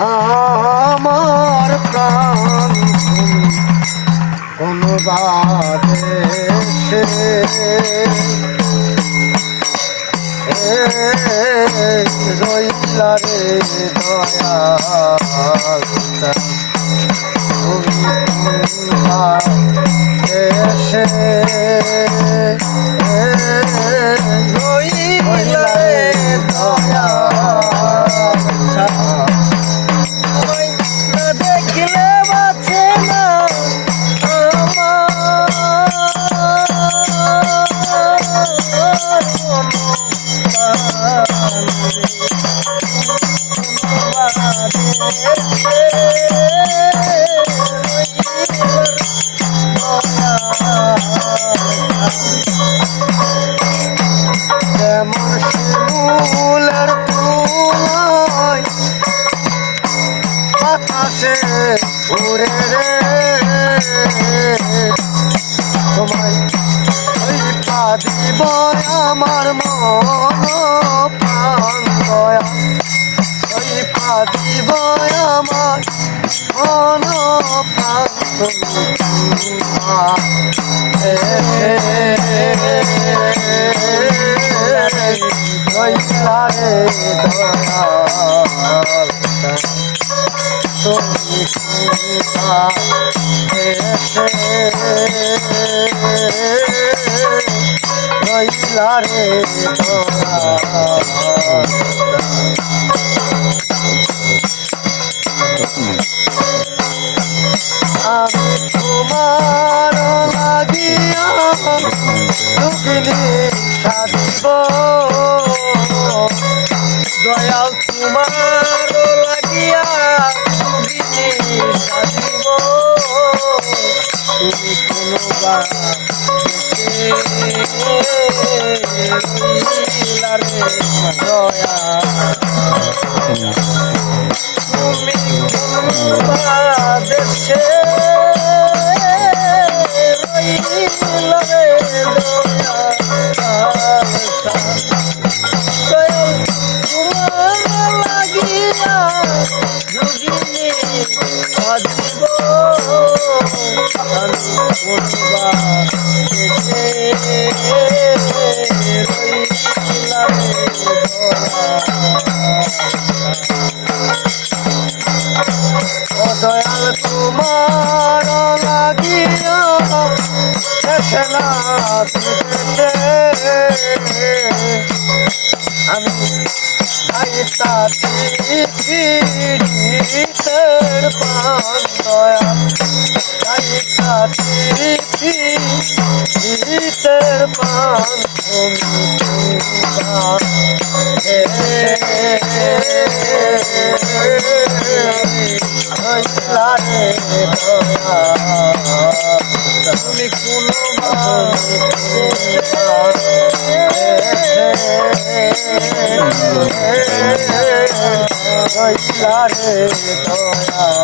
আমার প্রাণ কোন বাদেশে রইলা রে দয়াল তুমি দেশে রইলা রে দয়াল দেখলে বাঁচে না যেমন শিমুলের তুলায় বাতাসে উড়ে রে তোমায় ওই পা দিব আমার মন প্রাণ দয়া ওই পা দিব আমার মন প্রাণ রইলা রে দয়াল তুমি রইলা রে আমি তোমার লাগিয়া দুঃখিনী সাধিব দয়াল তোমার লাগিয়া দুঃখিনী সাধিব তুমি কোনোবা রইলা রে দয়া তুমি কোনোবা দেশে রইলা রে দয়াল তোমার লাগিয়া যোগিনী সাধিব আমি কোনোবা দেশে রইলা রে ও দয়াল তোমার লাগিয়া শেষে না দিতে আমি আইতার পান দয়া আইতার পান তুমি কোনোবা রইলা রে দয়াল